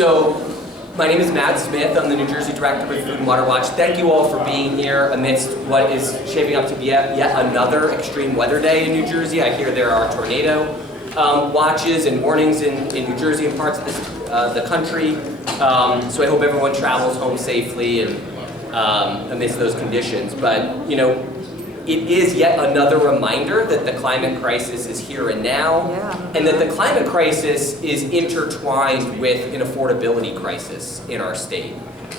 So, my name is Matt Smith. I'm the New Jersey Director with Food and Water Watch. Thank you all for being here amidst what is shaping up to be yet another extreme weather day in New Jersey. I hear there are tornado watches and warnings in New Jersey and parts of the country. So I hope everyone travels home safely and amidst those conditions. But, you know, it is yet another reminder that the climate crisis is here and now, and that the climate crisis is intertwined with an affordability crisis in our state.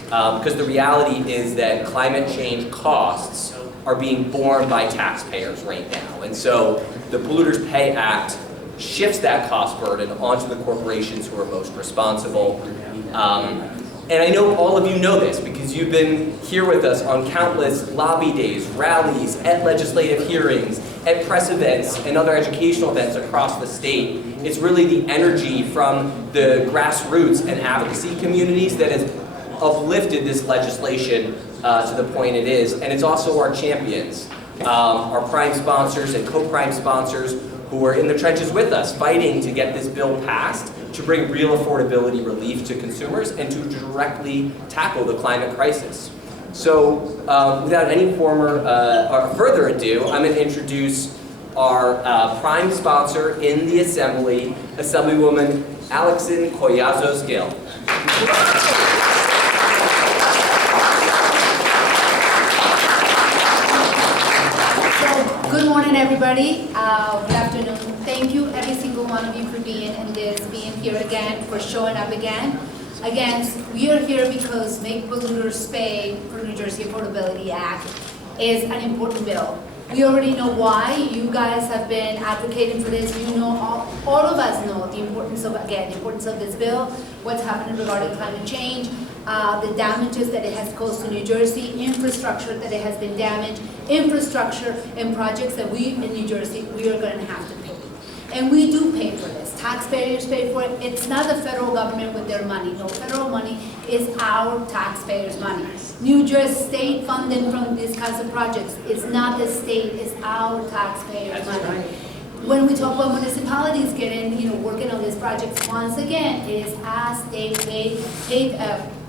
Because the reality is that climate change costs are being borne by taxpayers right now. And so the Polluters Pay Act shifts that cost burden onto the corporations who are most responsible. And I know all of you know this because you've been here with us on countless lobby days, rallies, at legislative hearings, at press events, and other educational events across the state. It's really the energy from the grassroots and advocacy communities that has uplifted this legislation to the point it is. And it's also our champions, our prime sponsors and co-prime sponsors who are in the trenches with us, fighting to get this bill passed, to bring real affordability relief to consumers and to directly tackle the climate crisis. So without any further ado, I'm going to introduce our prime sponsor in the Assembly, Assemblywoman Alexin Collazos-Gill. Good morning, everybody. Good afternoon. Thank you, every single one of you, for being here again, for showing up again. Again, we are here because Make Polluters Pay for New Jersey Affordability Act is an important bill. We already know why. You guys have been advocating for this. You know, all of us know the importance of this bill, what's happening regarding climate change, the damages that it has caused to New Jersey, infrastructure that it has been damaged, infrastructure and projects that we in New Jersey, we are going to have to pay. And we do pay for this. Taxpayers pay for it. It's not the federal government with their money. No, federal money is our taxpayers' money. New Jersey state funding from these kinds of projects is not the state, it's our taxpayers' money. When we talk about municipalities getting, working on these projects, once again, it is us,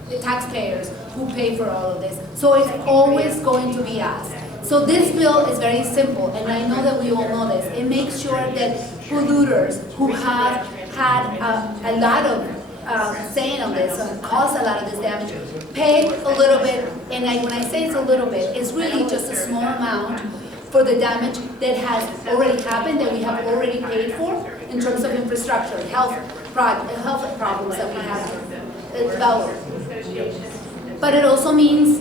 the taxpayers who pay for all of this. So it's always going to be us. So this bill is very simple, and I know that we all know this. It makes sure that polluters who have had a lot of saying on this, caused a lot of this damage, pay a little bit, and when I say it's a little bit, it's really just a small amount for the damage that has already happened, that we have already paid for in terms of infrastructure, health problems that we have developed. But it also means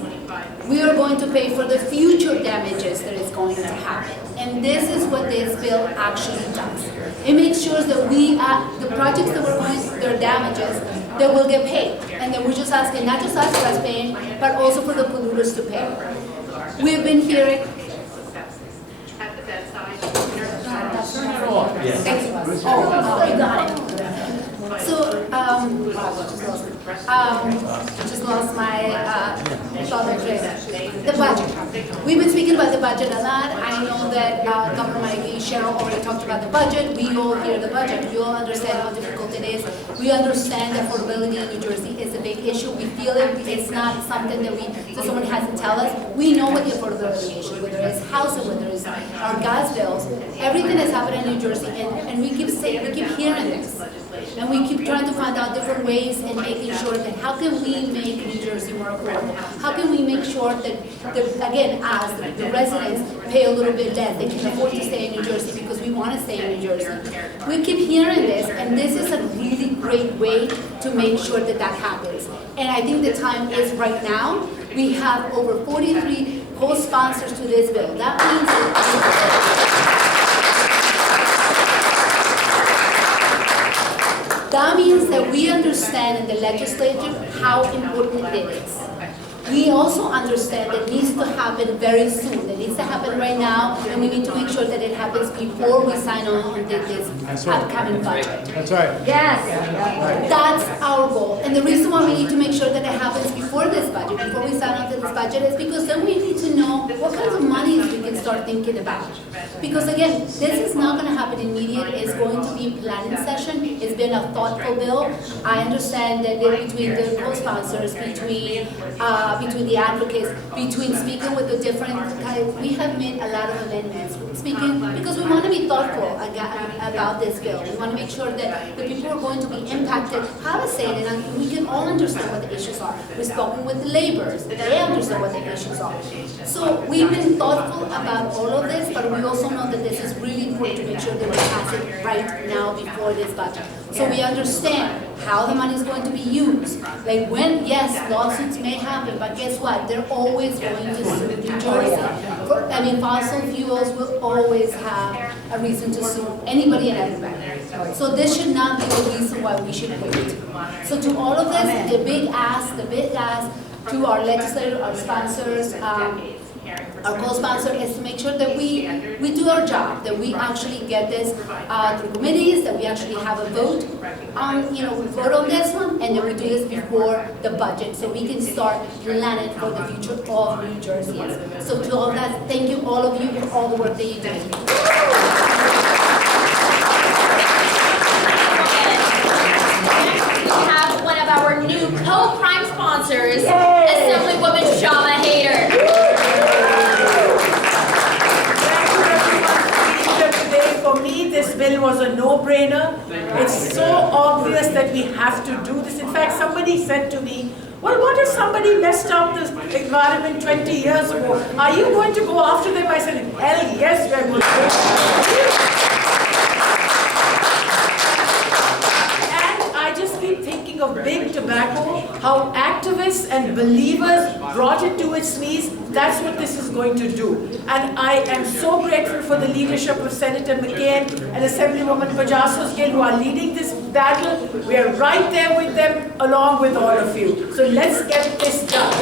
we are going to pay for the future damages that is going to happen. And this is what this bill actually does. It makes sure that the projects that we're going to, their damages, that will get paid. And then we're just asking, not just us as paying, but also for the polluters to pay. We've been hearing. Oh, you got it. So, just lost my thought of the budget. We've been speaking about the budget a lot. I know that Governor Mike Cheryl already talked about the budget. We all hear the budget. We all understand how difficult it is. We understand that affordability in New Jersey is a big issue. We feel it. It's not something that someone has to tell us. We know what the affordability issue, whether it's housing, whether it's our gas bills. Everything is happening in New Jersey, and we keep hearing this. And we keep trying to find out different ways and making sure that how can we make New Jersey more affordable? How can we make sure that again, as the residents pay a little bit less, they can afford to stay in New Jersey because we want to stay in New Jersey. We keep hearing this, and this is a really great way to make sure that that happens. And I think the time is right now. We have over 43 co-sponsors to this bill. That means that we understand in the legislature how important it is. We also understand that it needs to happen very soon. It needs to happen right now, and we need to make sure that it happens before we sign on this upcoming budget. That's right. Yes, that's our goal. And the reason why we need to make sure that it happens before this budget, before we sign on to this budget, is because then we need to know what kinds of monies we can start thinking about. Because again, this is not going to happen immediate. It's going to be a planning session. It's been a thoughtful bill. I understand that between the co-sponsors, between the advocates, between speaking with the different types, we have made a lot of amendments. Speaking because we want to be thoughtful about this bill. We want to make sure that the people who are going to be impacted have a say in it, and we can all understand what the issues are. We've spoken with the laborers; they understand what the issues are. So we've been thoughtful about all of this, but we also know that this is really important to make sure that we pass it right now before this budget. So we understand how the money is going to be used. Like when, yes, lawsuits may happen, but guess what? They're always going to sue New Jersey. Fossil fuels will always have a reason to sue anybody and everybody. So this should not be the reason why we should wait. So to all of this, the big ask to our legislators, our sponsors, our co-sponsor is to make sure that we do our job, that we actually get this through committees, that we actually have a vote on, vote on this one, and that we do this before the budget, so we can start planning for the future of New Jerseyans. So to all of that, thank you all of you for all the work that you do. We have one of our new co-prime sponsors, Assemblywoman Shama Hader. For me, this bill was a no-brainer. It's so obvious that we have to do this. In fact, somebody said to me, well, what if somebody messed up the environment 20 years ago? Are you going to go after them? I said, hell yes, we're going to. And I just keep thinking of big tobacco, how activists and believers brought it to its knees. That's what this is going to do. And I am so grateful for the leadership of Senator McCain and Assemblywoman Pajasos-Gill who are leading this battle. We are right there with them along with all of you. So let's get this done.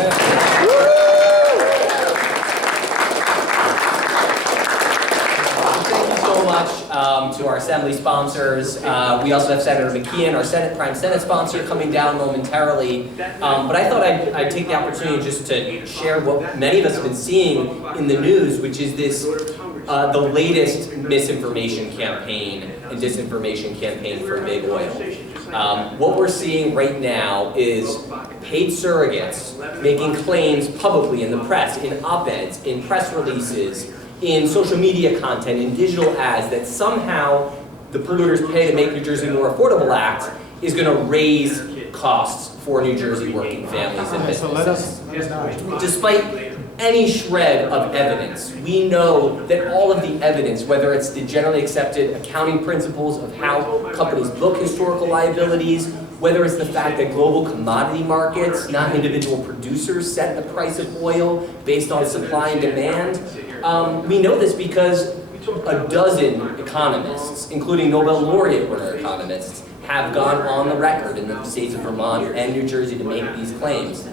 To our Assembly sponsors. We also have Senator McKeon, our Prime Senate sponsor, coming down momentarily. But I thought I'd take the opportunity just to share what many of us have been seeing in the news, which is this, the latest misinformation campaign and disinformation campaign for big oil. What we're seeing right now is paid surrogates making claims publicly in the press, in op-eds, in press releases, in social media content, in digital ads, that somehow the Polluters Pay to Make New Jersey More Affordable Act is going to raise costs for New Jersey working families and businesses. Despite any shred of evidence, we know that all of the evidence, whether it's the generally accepted accounting principles of how companies book historical liabilities, whether it's the fact that global commodity markets, not individual producers, set the price of oil based on supply and demand. We know this because a dozen economists, including Nobel laureate winner economists, have gone on the record in the states of Vermont and New Jersey to make these claims.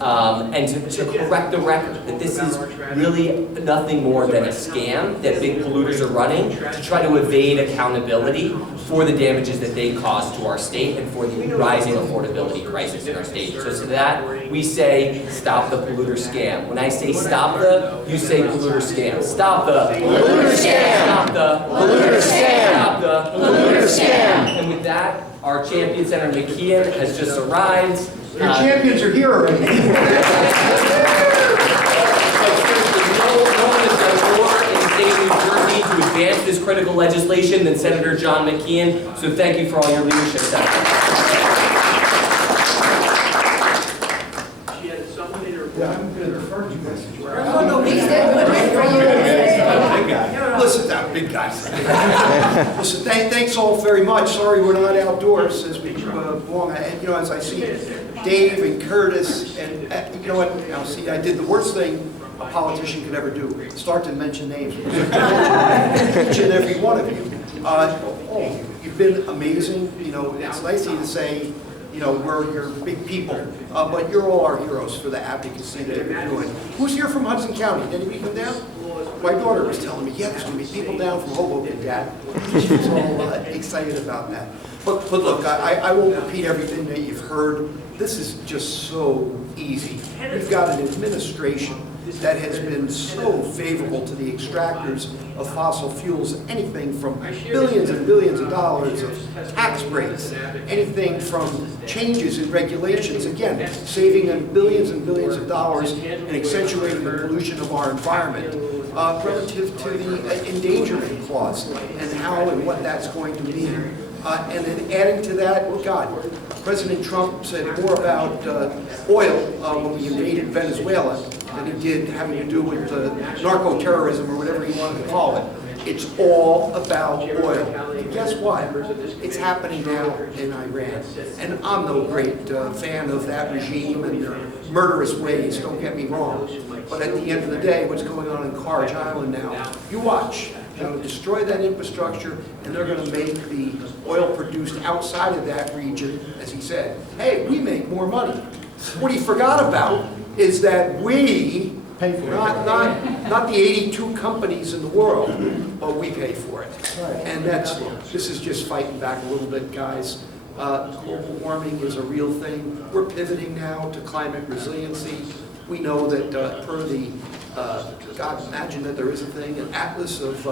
And to correct the record, that this is really nothing more than a scam that big polluters are running to try to evade accountability for the damages that they cause to our state and for the rising affordability crisis in our state. So to that, we say, stop the polluter scam. When I say stop the, you say polluter scam. Stop the polluter scam! Stop the polluter scam! Stop the polluter scam! And with that, our champion, Senator McKeon, has just arrived. Your champions are here already. No one has done more in the state of New Jersey to advance this critical legislation than Senator John McKeon. So thank you for all your leadership, Senator. Yeah, I'm going to refer to you guys. Listen, that big guys. Listen, thanks all very much. Sorry we're not outdoors as we move along. And as I see Dave and Curtis, and you know what? Now, see, I did the worst thing a politician could ever do: start to mention names. Each and every one of you. You've been amazing. It's nice of you to say, we're your big people, but you're all our heroes for the advocacy that you're doing. Who's here from Hudson County? Did anybody come down? My daughter was telling me, yeah, there's going to be people down from Hoboken, Dad. She was all excited about that. But look, I won't repeat everything that you've heard. This is just so easy. We've got an administration that has been so favorable to the extractors of fossil fuels, anything from billions and billions of dollars of tax breaks, anything from changes in regulations, again, saving them billions and billions of dollars and accentuating the pollution of our environment, relative to the endangerment clause and how and what that's going to mean. And then adding to that, God, President Trump said more about oil when we invaded Venezuela than he did having to do with narco-terrorism or whatever you wanted to call it. It's all about oil. And guess what? It's happening now in Iran. And I'm no great fan of that regime and their murderous ways, don't get me wrong. But at the end of the day, what's going on in Karj Island now, you watch. They're going to destroy that infrastructure, and they're going to make the oil produced outside of that region, as he said, hey, we make more money. What he forgot about is that we, not the 82 companies in the world, but we pay for it. And this is just fighting back a little bit, guys. Global warming is a real thing. We're pivoting now to climate resiliency. We know that per the God, imagine that there is a thing, an atlas of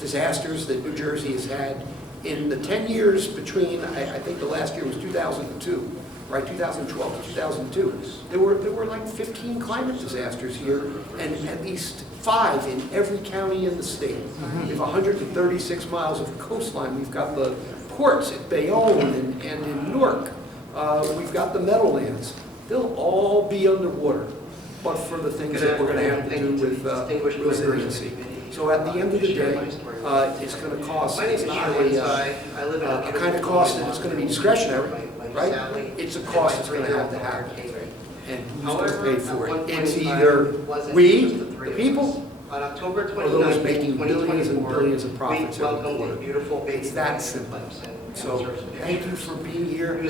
disasters that New Jersey has had in the 10 years between, I think the last year was 2002, right, 2012 to 2002. There were like 15 climate disasters here, and at least 5 in every county in the state. We have 136 miles of coastline. We've got the ports at Bayonne and in Newark. We've got the Meadowlands. They'll all be underwater, but for the things that we're going to have to do with resiliency. So at the end of the day, it's going to cost. It's not a kind of cost that it's going to be discretionary, right? It's a cost that's going to happen. And who's going to pay for it? It's either we, the people, or those making billions and billions of profits every quarter. It's that simple. So thank you for being here. We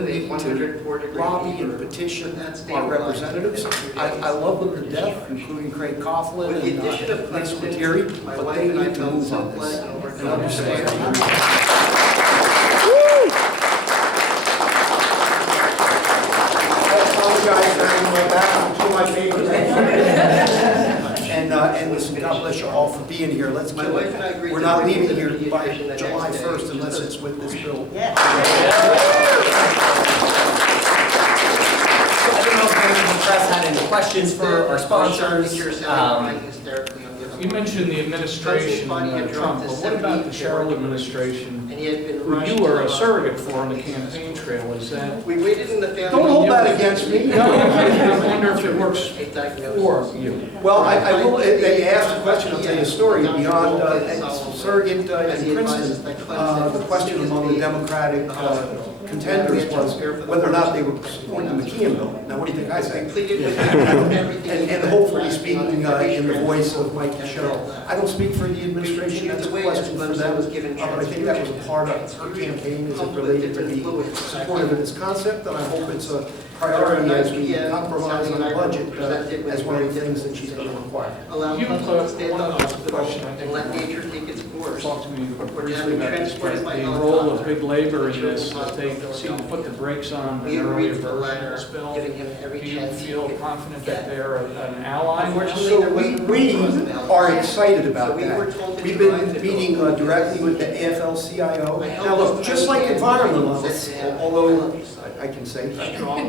need to lobby and petition our representatives. I love them to death, including Craig Coughlin and Nick Spiteri, but they need to move on this and understand. I apologize for having my back. I'm my favorite. And listen, God bless you all for being here. Let's kill it. We're not leaving here by July 1st unless it's with this bill. I don't know if members of the press had any questions for our sponsors. You mentioned the administration, Trump, but what about the Cheryl administration, who you were a surrogate for on the campaign trail? Is that... We waited in the family. Don't hold that against me. No, I wonder if it works for you. Well, I will, they asked a question, I'll tell you a story, beyond surrogate in Princeton, the question among the Democratic contenders was whether or not they were supporting the McKeon bill. Now, what do you think I say? And hopefully speaking in the voice of Mike and Cheryl. I don't speak for the administration, that's a question for them, but I think that was a part of her campaign as it related to be supportive of this concept, and I hope it's a priority as we compromise on the budget as one of the things that she's going to require. You have one question, I think. Let nature take its course. Talk to me briefly about this, the role of big labor in this. They seem to put the brakes on an earlier version of this bill. Do you feel confident that they're an ally? So we are excited about that. We've been meeting directly with the AFL-CIO. Now look, just like environmentalists, although I can say,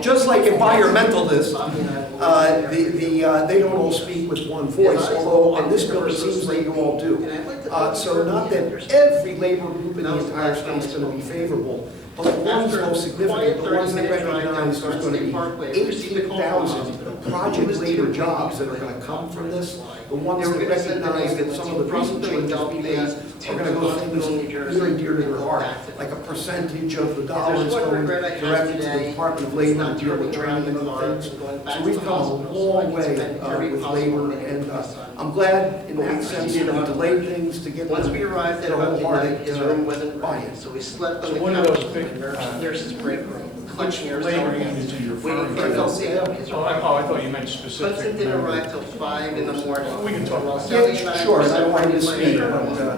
just like environmentalists, they don't all speak with one voice, although on this bill it seems like you all do. So not that every labor group in the entire state is going to be favorable, but the ones most significant, the ones that recognize there's going to be 18,000 project labor jobs that are going to come from this, the ones that recognize that some of the recent changes we made are going to go things near and dear to their heart, like a percentage of the dollars going directly to the Department of Labor to deal with training and other things. So we've come a long way with labor, and I'm glad in that sense that we delayed things to get once we arrived at the about midnight, wholehearted his room wasn't buy-in. quiet, so we slept on So the one of couch those big in the nurse's break room. collection here, so Laboring into your waiting firm. for FLC. Oh, I thought you meant Hudson specific. didn't arrive till 5 in the morning. We can talk about Sally Yeah, and I sure, were and I don't want you to separated speak, later.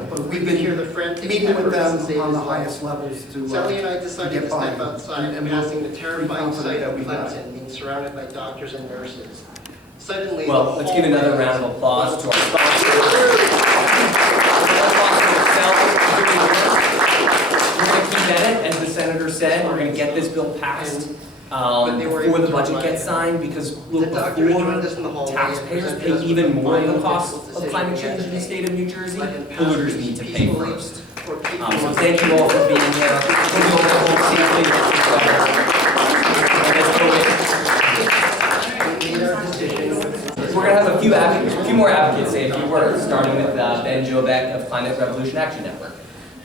but we've We been could hear the frantic meeting with efforts them to save on the his life. highest levels to Sally and I to decided get to step by. outside, And we're passing the pretty terrifying confident sight that of we got it. Clinton being surrounded by doctors and nurses. Suddenly, Well, the let's give another hallway- round of applause to our sponsors. We're going to keep at it, as the senator said. We're going to get this bill passed before the budget gets signed, because look, before taxpayers pay even more of the cost of climate change in the state of New Jersey, polluters need to pay first. So thank you all for being here. Hope you all get home safely. We're going to have a few more advocates say a few words, starting with Ben Jobeck of Climate Revolution Action Network.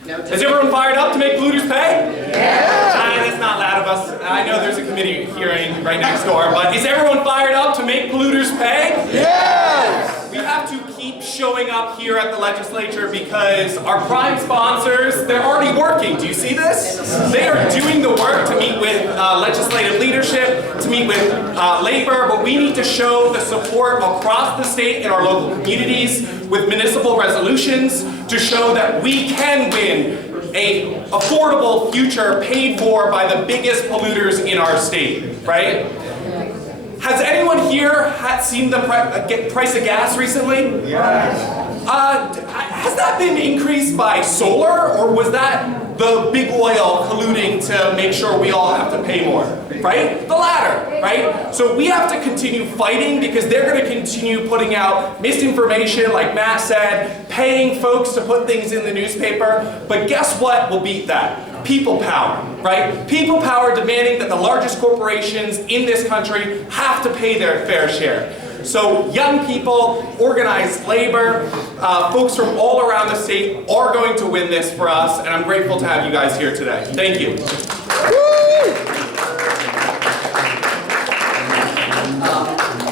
Is everyone fired up to make polluters pay? Yeah! That's not loud of us. I know there's a committee hearing right next door, but is everyone fired up to make polluters pay? Yes! We have to keep showing up here at the legislature because our prime sponsors, they're already working. Do you see this? They are doing the work to meet with legislative leadership, to meet with labor, but we need to show the support across the state in our local communities with municipal resolutions to show that we can win a affordable future paid for by the biggest polluters in our state, right? Has anyone here seen the price of gas recently? Yes. Has that been increased by solar, or was that the big oil colluding to make sure we all have to pay more? Right? The latter, right? So we have to continue fighting because they're going to continue putting out misinformation, like Matt said, paying folks to put things in the newspaper. But guess what will beat that? People power, right? People power demanding that the largest corporations in this country have to pay their fair share. So young people, organized labor, folks from all around the state are going to win this for us, and I'm grateful to have you guys here today. Thank you.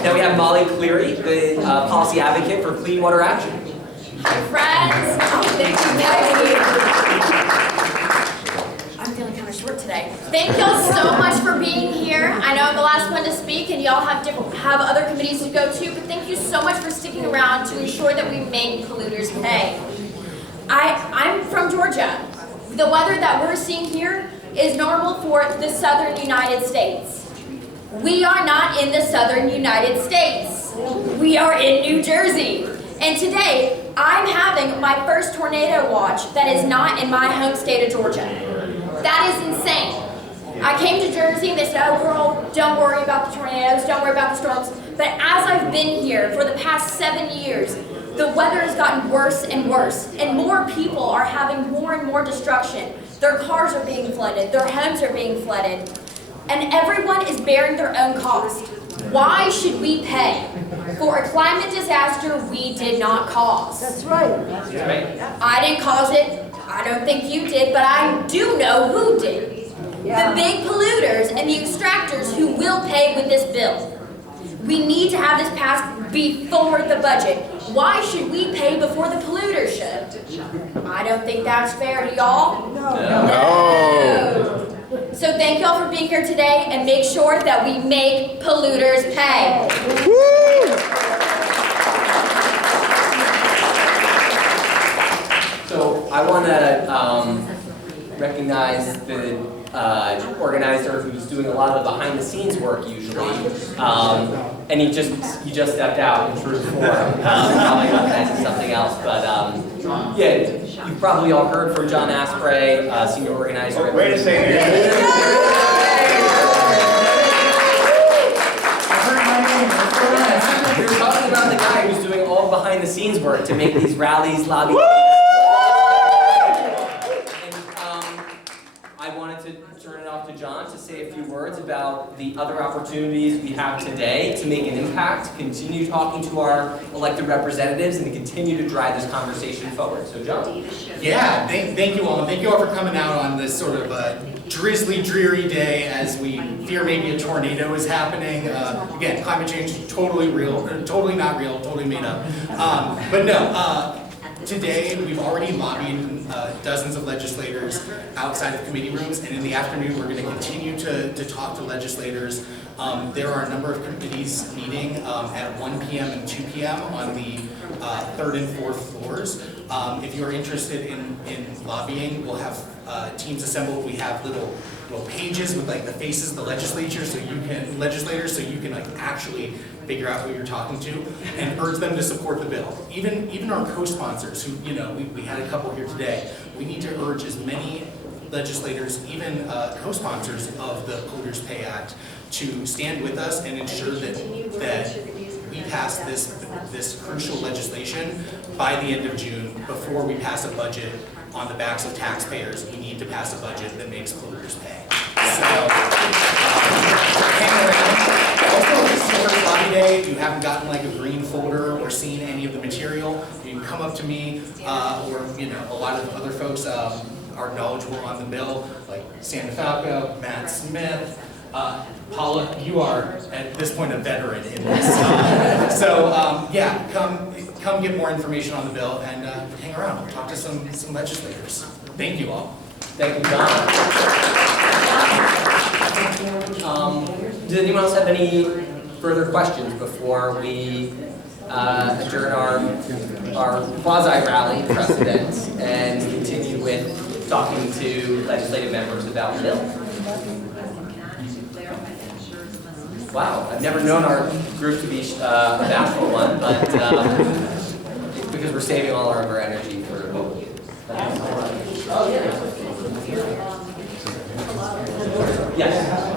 Now we have Molly Cleary, the policy advocate for Clean Water Action. Hi, friends. Thank you. I'm feeling kind of short today. Thank y'all so much for being here. I know I'm the last one to speak, and y'all have other committees to go to, but thank you so much for sticking around to ensure that we make polluters pay. I'm from Georgia. The weather that we're seeing here is normal for the southern United States. We are not in the southern United States. We are in New Jersey. And today, I'm having my first tornado watch that is not in my home state of Georgia. That is insane. I came to Jersey and they said, oh girl, don't worry about the tornadoes, don't worry about the storms. But as I've been here for the past 7 years, the weather has gotten worse and worse, and more people are having more and more destruction. Their cars are being flooded, their homes are being flooded, and everyone is bearing their own cost. Why should we pay for a climate disaster we did not cause? That's right. I didn't cause it, I don't think you did, but I do know who did. The big polluters and the extractors who will pay with this bill. We need to have this passed before the budget. Why should we pay before the polluters should? I don't think that's fair to y'all. No. So thank y'all for being here today, and make sure that we make polluters pay. So I want to recognize the organizer who's doing a lot of the behind-the-scenes work usually, and he just stepped out in true form. Probably recognizing something else, but yeah, you've probably all heard from John Asprey, senior organizer. Wait a second. You're talking about the guy who's doing all behind-the-scenes work to make these rallies, lobby. I wanted to turn it off to John to say a few words about the other opportunities we have today to make an impact, continue talking to our elected representatives, and to continue to drive this conversation forward. So, John. Yeah, thank you all. Thank you all for coming out on this sort of drizzly, dreary day as we fear maybe a tornado is happening. Again, climate change is totally real, totally not real, totally made up. But no, today, we've already lobbied dozens of legislators outside of committee rooms, and in the afternoon, we're going to continue to talk to legislators. There are a number of committees meeting at 1 p.m. and 2 p.m. on the third and fourth floors. If you're interested in lobbying, we'll have teams assembled. We have little pages with like the faces of the legislators, so you can like actually figure out who you're talking to and urge them to support the bill. Even our co-sponsors, who we had a couple here today. We need to urge as many legislators, even co-sponsors of the Polluters Pay Act, to stand with us and ensure that we pass this crucial legislation by the end of June before we pass a budget on the backs of taxpayers. We need to pass a budget that makes polluters pay. So, hang around. Also, this is your first lobby day. If you haven't gotten like a green folder or seen any of the material, you can come up to me or a lot of other folks are knowledgeable on the bill, like Sam DeFalco, Matt Smith. Paula, you are at this point a veteran in this. Yeah, come get more information on the bill and hang around. We'll talk to some legislators. Thank you all. Thank you, John. Does anyone else have any further questions before we adjourn our quasi-rally precedent and continue with talking to legislative members about the bill? Wow, I've never known our group to be a bashful one, but it's because we're saving all our energy for the vote. Yes.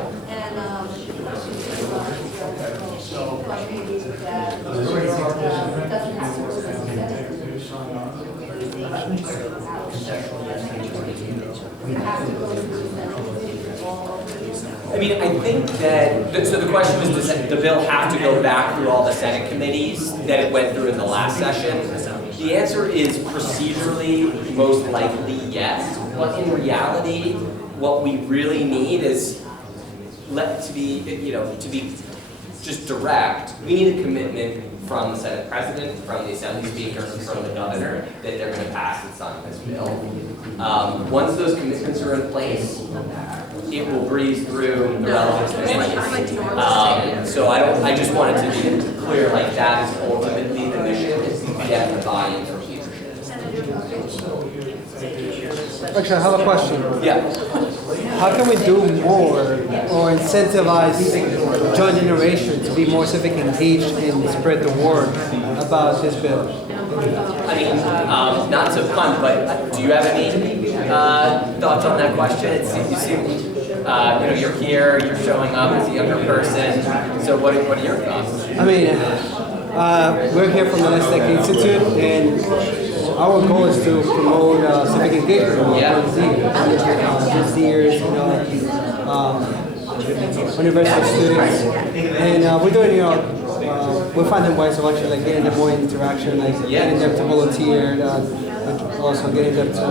I mean, I think that, so the question was, does the bill have to go back through all the Senate committees that it went through in the last session? The answer is procedurally, most likely yes, but in reality, what we really need is, to be just direct, we need a commitment from the Senate President, from the Assembly Speaker, and from the Governor that they're going to pass and sign this bill. Once those commitments are in place, it will breeze through the relevant committees. So I just wanted to be clear, like that is ultimately the mission, is to get the buy-in from leadership. Actually, I have a question. Yeah. How can we do more or incentivize young generation to be more civic engaged and spread the word about this bill? I mean, not to punt, but do you have any thoughts on that question? You seem, you're here, you're showing up as a younger person. So what are your thoughts? I mean, we're here from the Nasdaq Institute, and our goal is to promote civic engagement among Gen Zers, university students, and we're doing, we're finding ways of actually like getting them more interaction, like getting them to volunteer, also getting them to,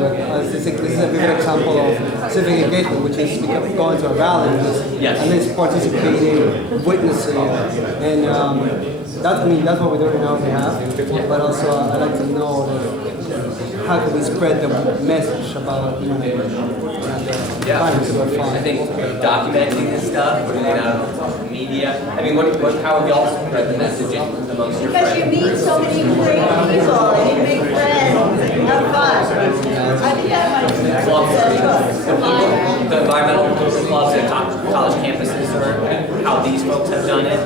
this is a vivid example of civic engagement, which is going to a rally, and then participating, witnessing, and that's what we're doing on our behalf, but also I'd like to know how can we spread the message about, I think documenting this stuff, putting it out on media. I mean, how have y'all spread the message amongst your friends? Because you meet so many great people and you make friends and have fun. I think that's The environmental clubs at college campuses, or how these folks have done it,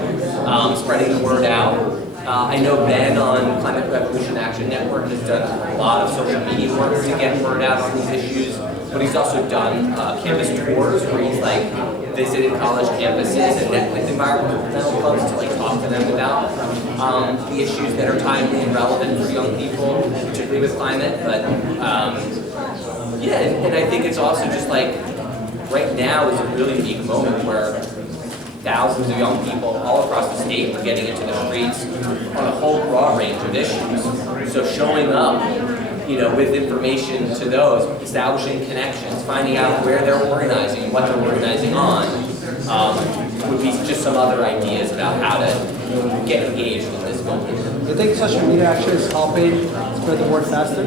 spreading the word out. I know Ben on Climate Revolution Action Network has done a lot of social media work to get word out on these issues, but he's also done campus tours where he's like visited college campuses and met with environmental clubs to like talk to them about the issues that are timely and relevant for young people, particularly with climate. But and I think it's also just like right now is a really unique moment where thousands of young people all across the state are getting into the streets on a whole broad range of issues. So showing up, with information to those, establishing connections, finding out where they're organizing, what they're organizing on, would be just some other ideas about how to get engaged in this moment. Do you think social media actually is helping spread the word faster?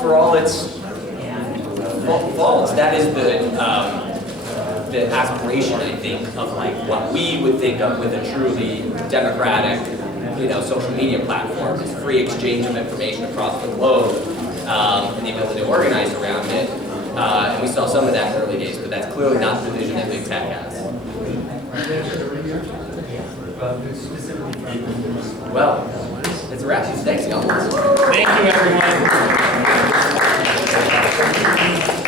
For all its faults, that is the aspiration, I think, of like what we would think of with a truly democratic, social media platform is free exchange of information across the globe, and the ability to organize around it. And we saw some of that in the early days, but that's clearly not the vision that big tech has. Well, it's a wrap. Thanks, y'all. Thank you, everyone.